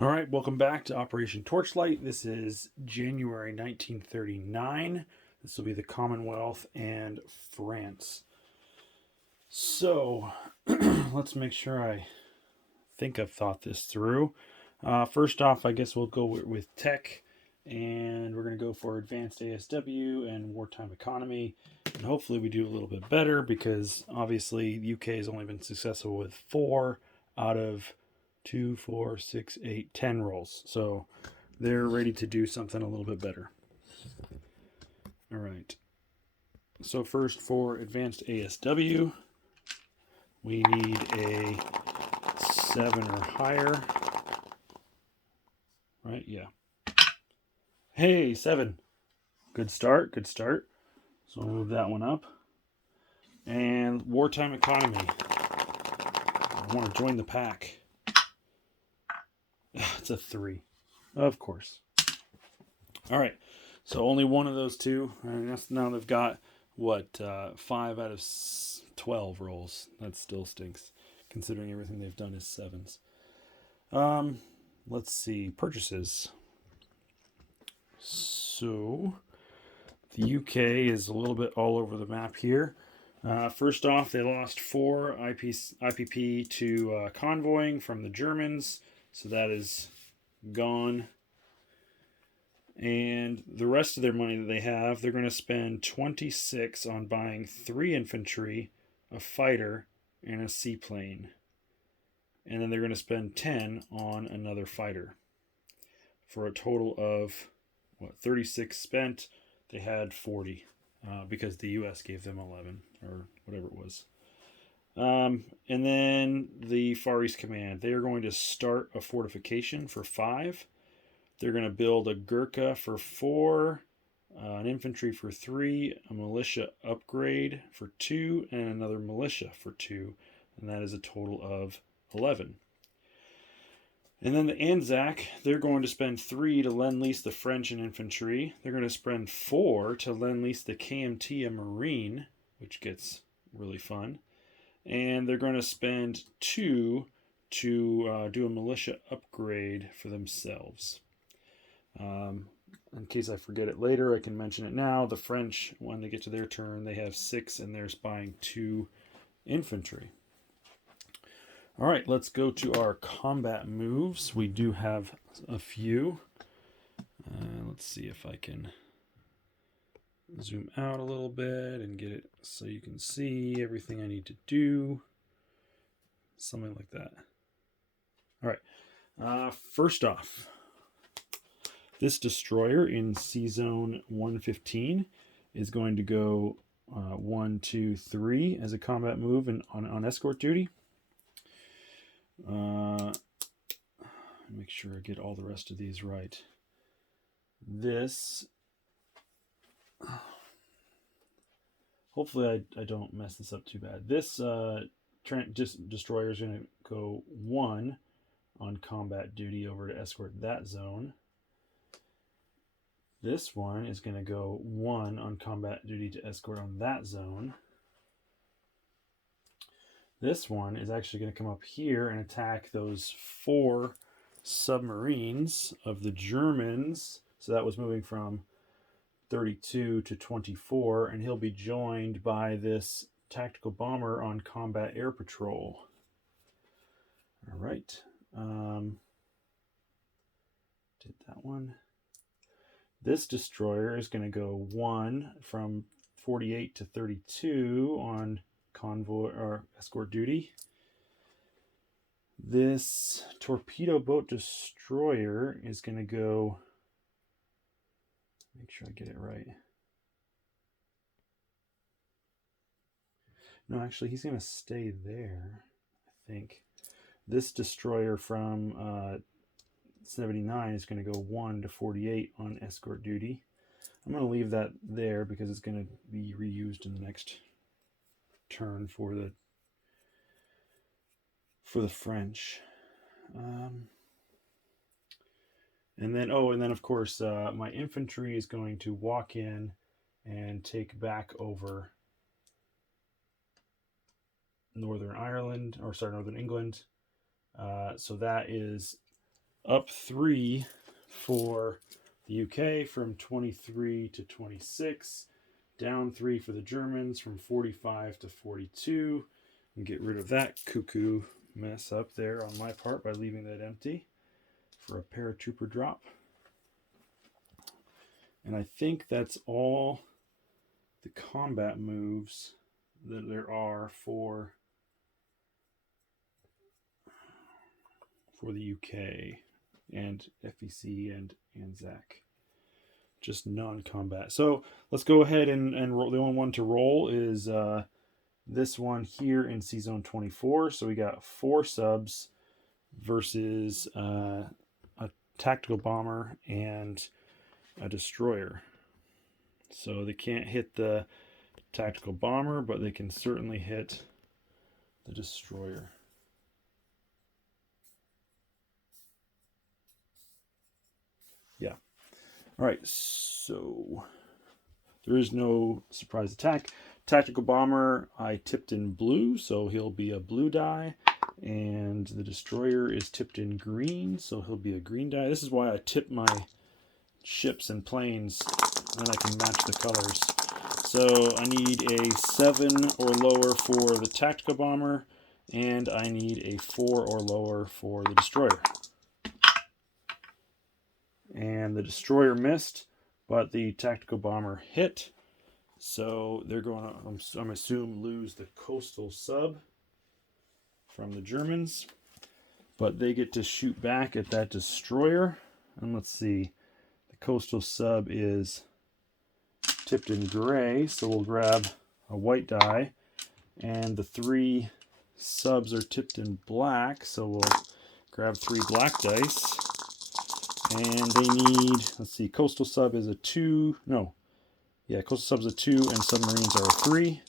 All right, welcome back to Operation Torchlight. This is January 1939. This will be the Commonwealth and France. So let's make sure I think I've thought this through. First off, I guess we'll go with tech, and we're going to go for advanced ASW and wartime economy. And hopefully, we do a little bit better because obviously the UK has only been successful with 4 out of 2, 4, 6, 8, 10 rolls. So they're ready to do something a little bit better. All right. So, first for advanced ASW, we need a 7 or higher. Right? Yeah. Hey, 7. Good start. Good start. So we'll move that one up. And wartime economy. I want to join the pack. It's a 3. Of course. All right. So only one of those two. And now they've got, 5 out of 12 rolls. That still stinks, considering everything they've done is 7s. Let's see. Purchases. So the UK is a little bit all over the map here. First off, they lost 4 IPP to convoying from the Germans, so that is gone. And the rest of their money that they have, they're going to spend 26 on buying 3 infantry, a fighter, and a seaplane. And then they're going to spend 10 on another fighter for a total of 36 spent. They had 40 because the US gave them 11 or whatever it was. And then the Far East Command, they are going to start a fortification for 5. They're going to build a Gurkha for 4, an infantry for 3, a militia upgrade for 2, and another militia for 2. And that is a total of 11. And then the Anzac, they're going to spend 3 to lend-lease the French and infantry. They're going to spend 4 to lend-lease the KMT and Marine, which gets really fun. And they're going to spend 2 to do a militia upgrade for themselves. In case I forget it later, I can mention it now. The French, when they get to their turn, they have 6 and they're buying 2 infantry. All right, let's go to our combat moves. We do have a few. Let's see if I can zoom out a little bit and get it so you can see everything I need to do. Something like that. All right, first off, this destroyer in C Zone 115 is going to go 1, 2, 3 as a combat move and on escort duty. Make sure I get all the rest of these right. This, hopefully I don't mess this up too bad. This destroyer is going to go 1 on combat duty over to escort that zone. This one is going to go 1 on combat duty to escort on that zone. This one is actually going to come up here and attack those 4 submarines of the Germans. So that was moving from 32 to 24, and he'll be joined by this tactical bomber on combat air patrol. All right. Did that one. This destroyer is going to go 1 from 48 to 32 on convoy or escort duty. This torpedo boat destroyer is going to go, make sure I get it right. No, actually, he's going to stay there, I think. This destroyer from 79 is going to go 1 to 48 on escort duty. I'm going to leave that there because it's going to be reused in the next turn for the French. And then of course my infantry is going to walk in and take back over Northern England. So that is up 3 for the UK from 23 to 26, down 3 for the Germans from 45 to 42, and get rid of that cuckoo mess up there on my part by leaving that empty for a paratrooper drop. And I think that's all the combat moves that there are for the UK and FEC and Anzac. Just non-combat. So let's go ahead and roll. The only one to roll is this one here in C-Zone 24. So we got 4 subs versus a tactical bomber and a destroyer. So they can't hit the tactical bomber, but they can certainly hit the destroyer. Yeah. All right, so there is no surprise attack. Tactical bomber, I tipped in blue, so he'll be a blue die. And the destroyer is tipped in green, so he'll be a green die. This is why I tip my ships and planes, and I can match the colors. So I need a 7 or lower for the tactical bomber, and I need a 4 or lower for the destroyer. And the destroyer missed, but the tactical bomber hit. So they're going to, I'm assuming, lose the coastal sub from the Germans. But they get to shoot back at that destroyer. And let's see. The coastal sub is tipped in gray, so we'll grab a white die. And the 3 subs are tipped in black, so we'll grab 3 black dice. And they need, let's see, coastal sub is a 2. No. Yeah, coastal sub's a 2 and submarines are a 3.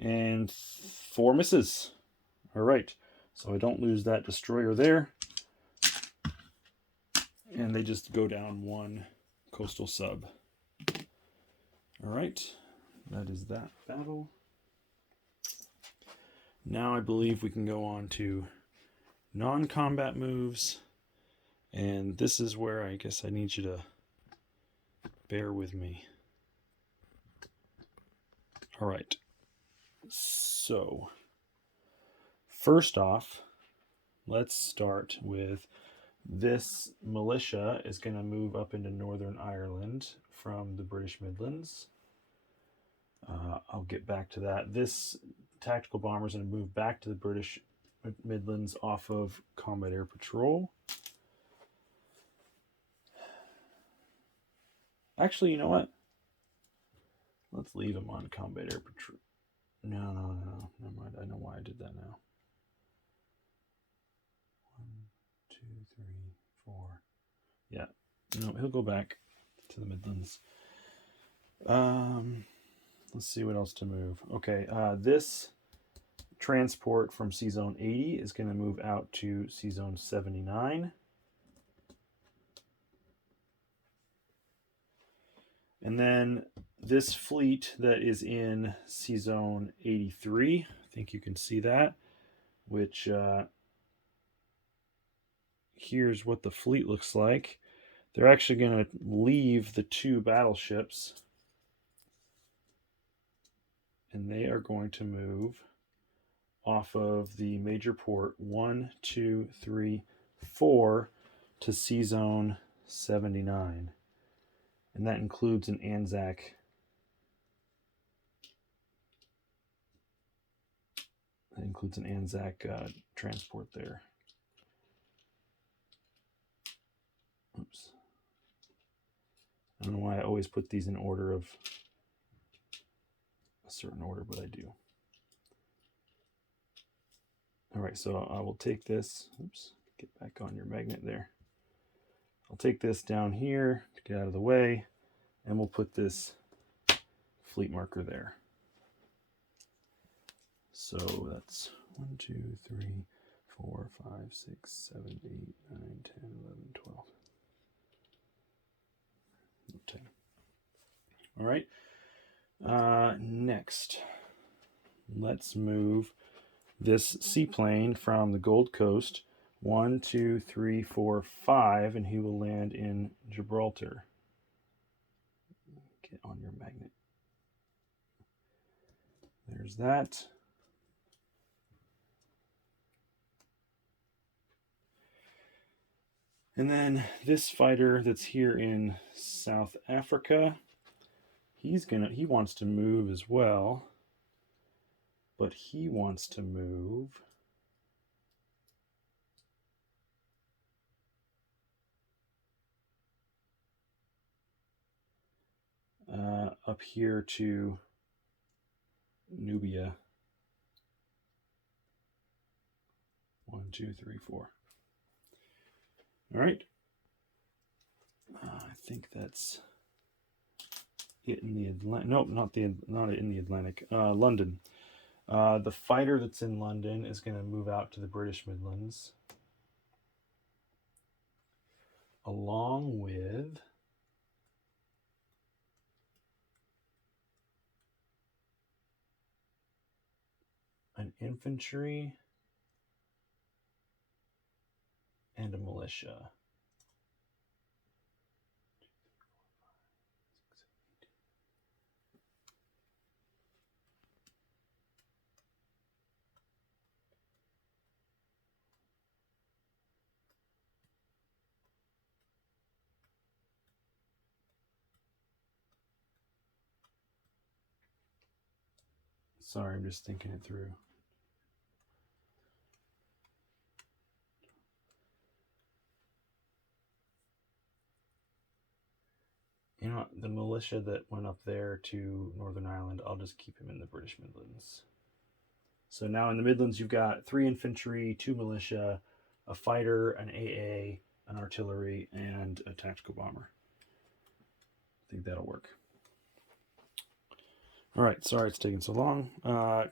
And 4 misses. All right. So I don't lose that destroyer there. And they just go down 1 coastal sub. All right. That is that battle. Now I believe we can go on to non-combat moves. And this is where I guess I need you to bear with me. All right. So, first off, let's start with this militia is going to move up into Northern Ireland from the British Midlands. I'll get back to that. This tactical bomber is going to move back to the British Midlands off of Combat Air Patrol. Actually, you know what? Let's leave him on Combat Air Patrol. No. Never mind. I know why I did that now. 1, 2, 3, 4. Yeah. No, he'll go back to the Midlands. Let's see what else to move. Okay. This transport from C-Zone 80 is going to move out to C-Zone 79. And then this fleet that is in C-Zone 83, I think you can see that, which here's what the fleet looks like. They're actually going to leave the 2 battleships, and they are going to move off of the major port 1, 2, 3, 4 to C-Zone 79. And that includes an Anzac. That includes an Anzac transport there. Oops. I don't know why I always put these in order of a certain order, but I do. All right, so I will take this. Oops, get back on your magnet there. I'll take this down here to get out of the way, and we'll put this fleet marker there. So that's 1, 2, 3, 4, 5, 6, 7, 8, 9, 10, 11, 12. 10. All right. Next, let's move this seaplane from the Gold Coast 1, 2, 3, 4, 5, and he will land in Gibraltar. Get on your magnet. There's that. And then this fighter that's here in South Africa, he wants to move as well, but he wants to move up here to Nubia. 1, 2, 3, 4. All right. I think that's it in the Atlantic. Nope, not in the Atlantic. London. The fighter that's in London is going to move out to the British Midlands, along with an infantry and a militia. Sorry, I'm just thinking it through. You know, the militia that went up there to Northern Ireland, I'll just keep him in the British Midlands. So now in the Midlands, you've got 3 infantry, 2 militia, a fighter, an AA, an artillery, and a tactical bomber. I think that'll work. All right, sorry it's taking so long.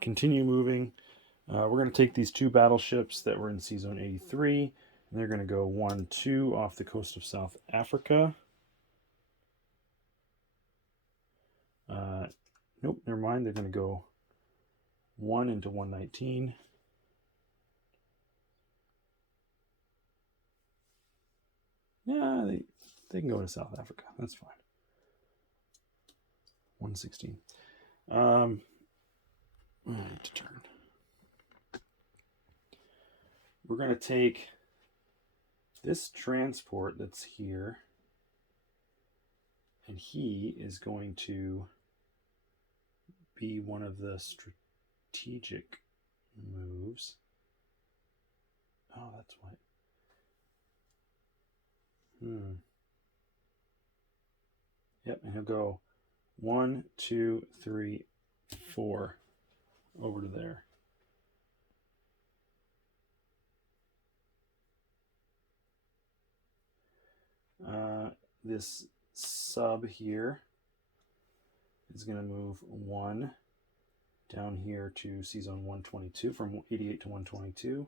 Continue moving. We're going to take these 2 battleships that were in Sea Zone 83, and they're going to go 1, 2 off the coast of South Africa. Nope, never mind. They're going to go 1 into 119. Yeah, they can go to South Africa. That's fine. 116. I need to turn. We're going to take this transport that's here, and he is going to be one of the strategic moves. Oh, that's why. Yep, and he'll go 1, 2, 3, 4 over to there. This sub here is going to move 1 down here to Sea Zone 122, from 88 to 122.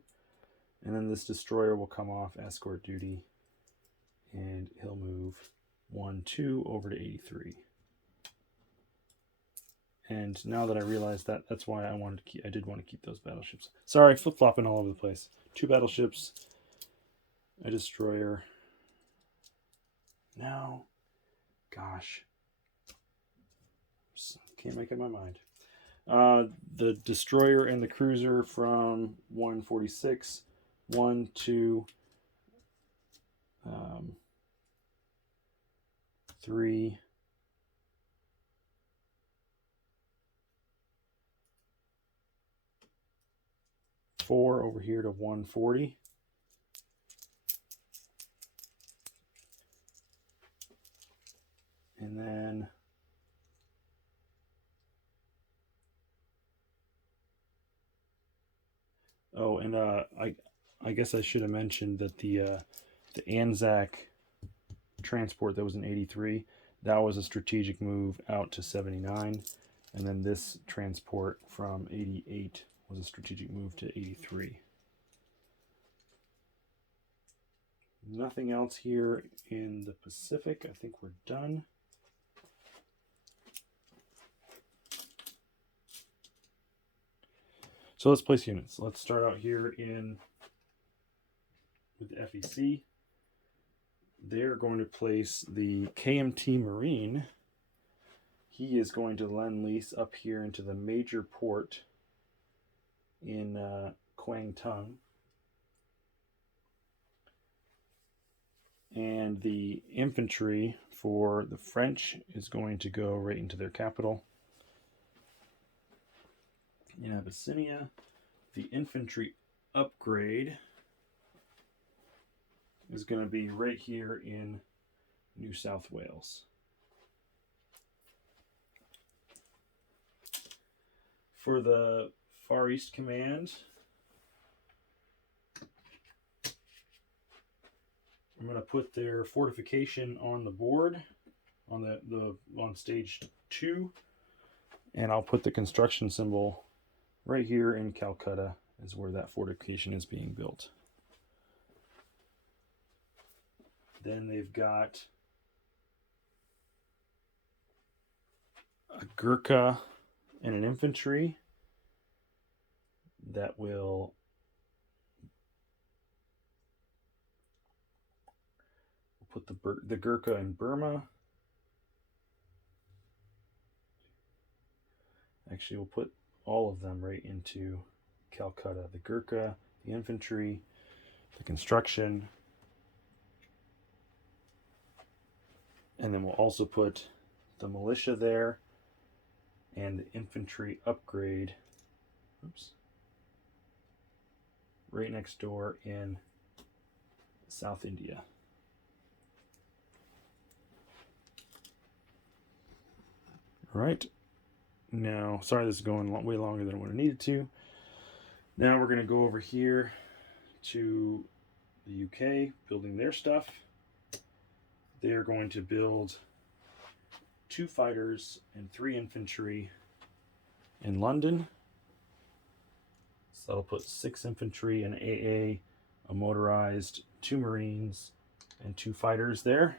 And then this destroyer will come off escort duty, and he'll move 1, 2 over to 83. And now that I realize that, that's why I did want to keep those battleships. Sorry, flip-flopping all over the place. 2 battleships, a destroyer. Now, gosh, can't make up my mind. The destroyer and the cruiser from 146, 1, 2, 3, 4 over here to 140. And then I guess I should have mentioned that the Anzac transport that was in 83, that was a strategic move out to 79, and then this transport from 88 was a strategic move to 83. Nothing else here in the Pacific. I think we're done. So let's place units. Let's start out here in FEC. They're going to place the KMT Marine. He is going to lend lease up here into the major port in Quang Tung. And the infantry for the French is going to go right into their capital in Abyssinia. The infantry upgrade is going to be right here in New South Wales. For the Far East Command, I'm going to put their fortification on the board on on stage 2, and I'll put the construction symbol right here in Calcutta is where that fortification is being built. Then they've got a Gurkha and an infantry that will put the Gurkha in Burma. Actually, we'll put all of them right into Calcutta. The Gurkha, the infantry, the construction, and then we'll also put the militia there and the infantry upgrade. Oops. Right next door in South India. All right. Now, sorry, this is going way longer than what I needed to. Now we're going to go over here to the UK, building their stuff. They're going to build 2 fighters and 3 infantry in London. So that'll put 6 infantry, an AA, a motorized, 2 Marines, and 2 fighters there.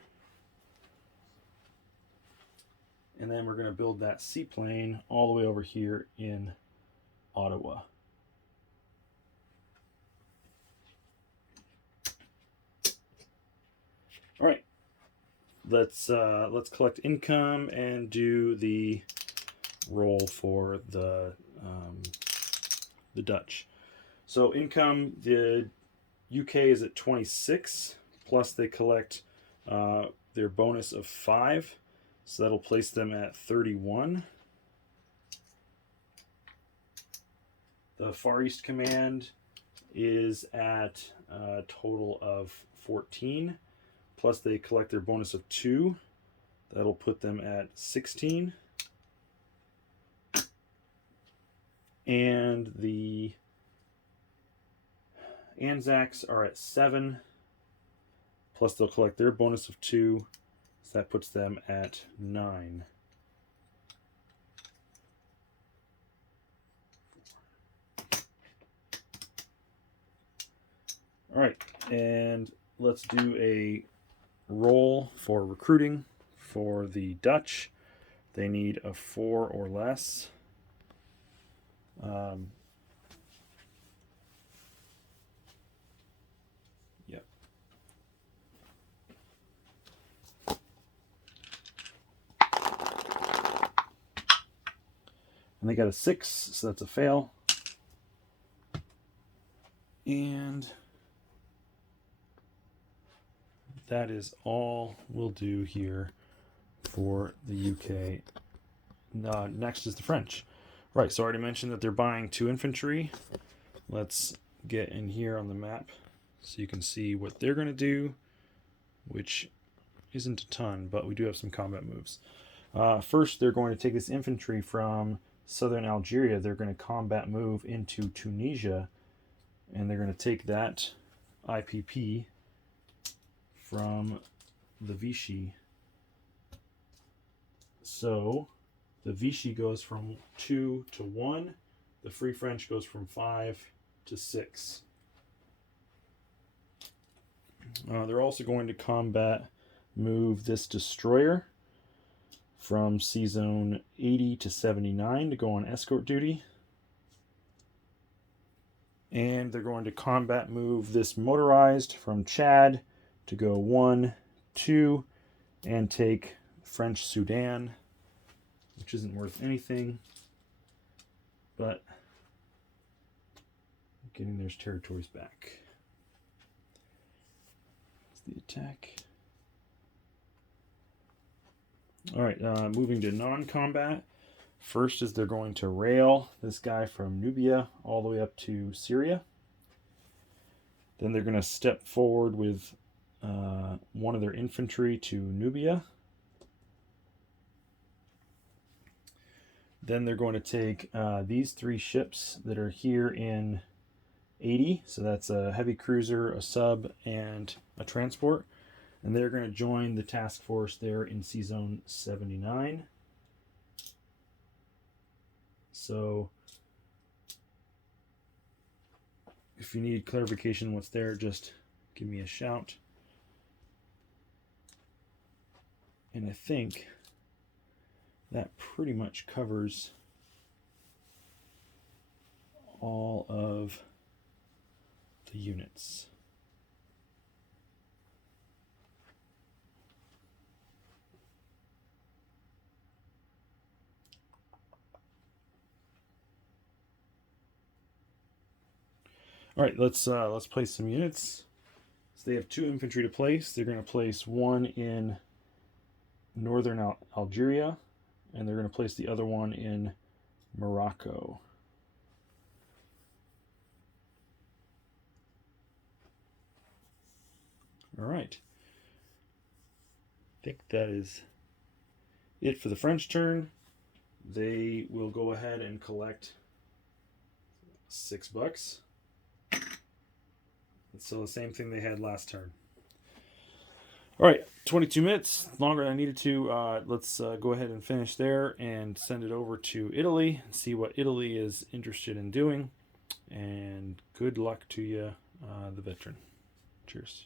And then we're going to build that seaplane all the way over here in Ottawa. All right, let's collect income and do the roll for the Dutch. So income, the UK is at 26, plus they collect their bonus of 5. So that'll place them at 31. The Far East Command is at a total of 14. Plus they collect their bonus of 2. That'll put them at 16. And the Anzacs are at 7. Plus they'll collect their bonus of 2. So that puts them at 9. All right, and let's do a roll for recruiting for the Dutch. They need a 4 or less. Yep. And they got a 6, so that's a fail. And that is all we'll do here for the UK. Next is the French. Right, so I already mentioned that they're buying 2 infantry. Let's get in here on the map so you can see what they're going to do, which isn't a ton, but we do have some combat moves. First, they're going to take this infantry from southern Algeria. They're going to combat move into Tunisia, and they're going to take that IPP from the Vichy. So the Vichy goes from 2 to 1. The Free French goes from 5 to 6. They're also going to combat move this destroyer from Sea Zone 80 to 79 to go on escort duty. And they're going to combat move this motorized from Chad to go 1, 2, and take French Sudan, which isn't worth anything, but getting their territories back. That's the attack. All right, moving to non-combat. First is they're going to rail this guy from Nubia all the way up to Syria. Then they're going to step forward with one of their infantry to Nubia. Then they're going to take these 3 ships that are here in 80. So that's a heavy cruiser, a sub, and a transport. And they're going to join the task force there in Sea Zone 79. So if you need clarification what's there, just give me a shout. And I think that pretty much covers all of the units. All right, let's place some units. So they have 2 infantry to place. They're going to place 1 in northern Algeria, and they're going to place the other one in Morocco. All right. I think that is it for the French turn. They will go ahead and collect $6. So the same thing they had last turn. All right, 22 minutes, longer than I needed to. Let's go ahead and finish there and send it over to Italy and see what Italy is interested in doing. And good luck to you, the veteran. Cheers.